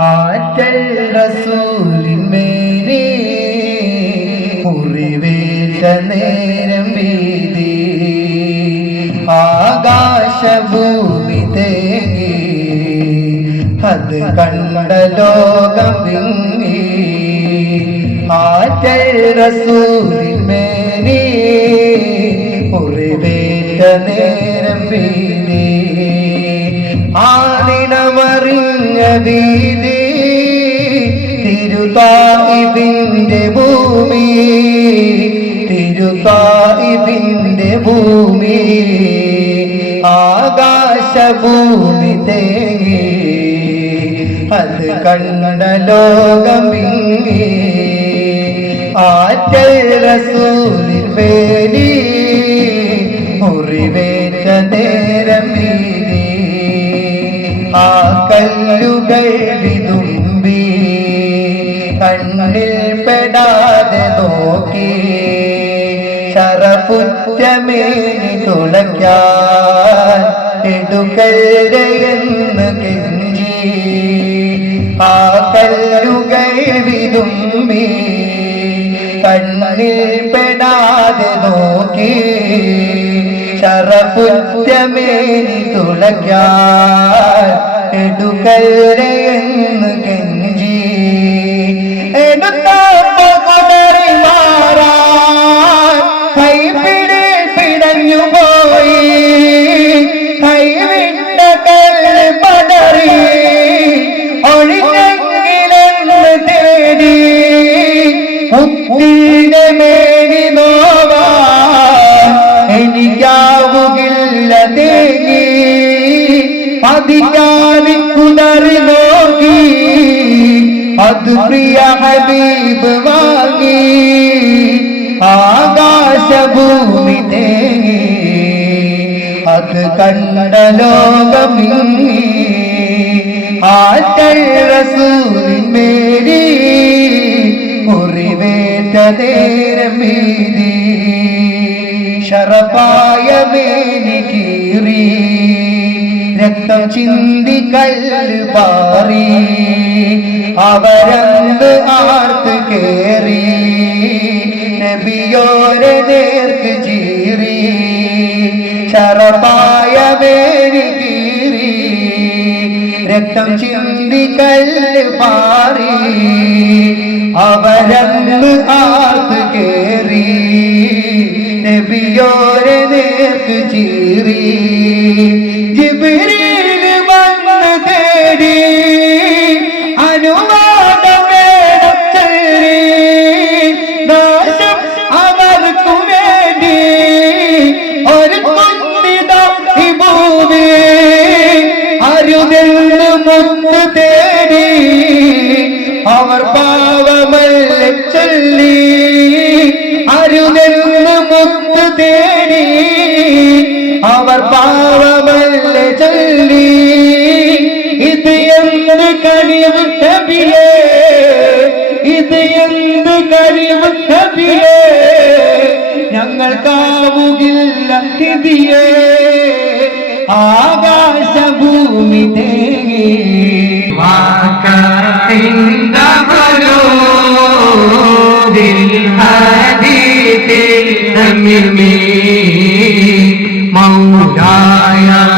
ആറ്റൽ റസൂലിന്മേരെ മുറിവേറ്റ നേരം വീതി. ആകാശഭൂമി തേങ്ങി. അത് കണ്ട ലോകം വിങ്ങി. ആറ്റൽ റസൂലിന്മേരെ മുറിവേറ്റ നേരം വീതി. ആദിനമറിഞ്ഞ വീതി തിരുതായിബിന്റെ ഭൂമി തിരുതായിബിന്റെ ഭൂമി ആകാശഭൂമി തേങ്ങി അത് കണ്ണട ലോകമിങ്ങി ആറ്റൽ റസൂലിൻ പേരി മുറിവേറ്റ കല്ലുകൾ വിതുമ്പി കണ്ണിൽ പെടാതെ നോക്കി ശറപുറ്റമേനി തുളയ്ക്കാൻ എടുക്കരുതെന്ന് കെഞ്ചി ആ കല്ലുകൾ വിതുമ്പി കണ്ണിൽ പെടാതെ നോക്കി ശറപുറ്റമേനി തുളയ്ക്കാൻ എടുക്കരുതെന്ന് പതിക്കാതി കുടറി നോക്കി. അത് പ്രിയ ഹബീബ് വാങ്ങി. ആകാശഭൂമി തേങ്ങി. അത് കണ്ട ലോകമിങ്ങി. ആറ്റൽ റസൂലിൻ മേരി മുറിവേറ്റ നേരം മീതി ശറപ്പായ മേനി കീറി. രക്തം ചിന്തി കല്ല് പാറി അവരന്ത് ആർത്ത് കേറി നബിയോരെ നേർക്ക് ചീറി ചറപ്പായ വേരി കീറി രക്തം ചിന്തി കല്ല് പാറി അവരന്ത് ആർത്ത് കേറി നബിയോരെ നേർക്ക് ചീറി. അവർ പാവമല്ല ചൊല്ലി. ഇത് എന്ത് കഴിവ് നബിയേ ഇത് എന്ത് കഴിവ് നബിയേ ഞങ്ങൾക്കാവുകില്ല നിധിയേ ആകാശഭൂമി തേങ്ങി. വാക്കത്തിന്തോ ദിൽ ഹദീതിൽ നമ്മിൽ മീ I Hallelujah.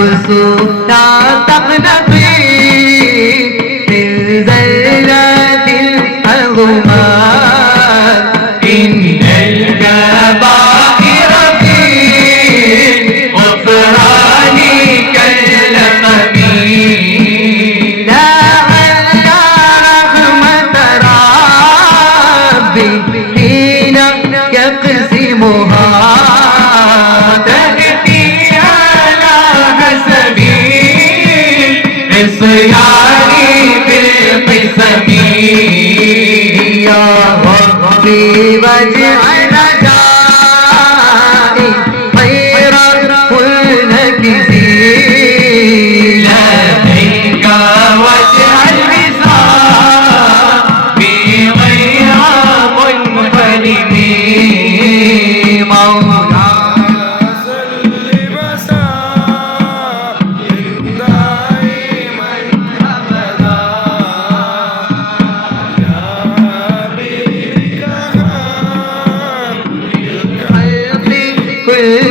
kusukta tapna عصياني بالقسم يا ربي واجعل ¡Gracias!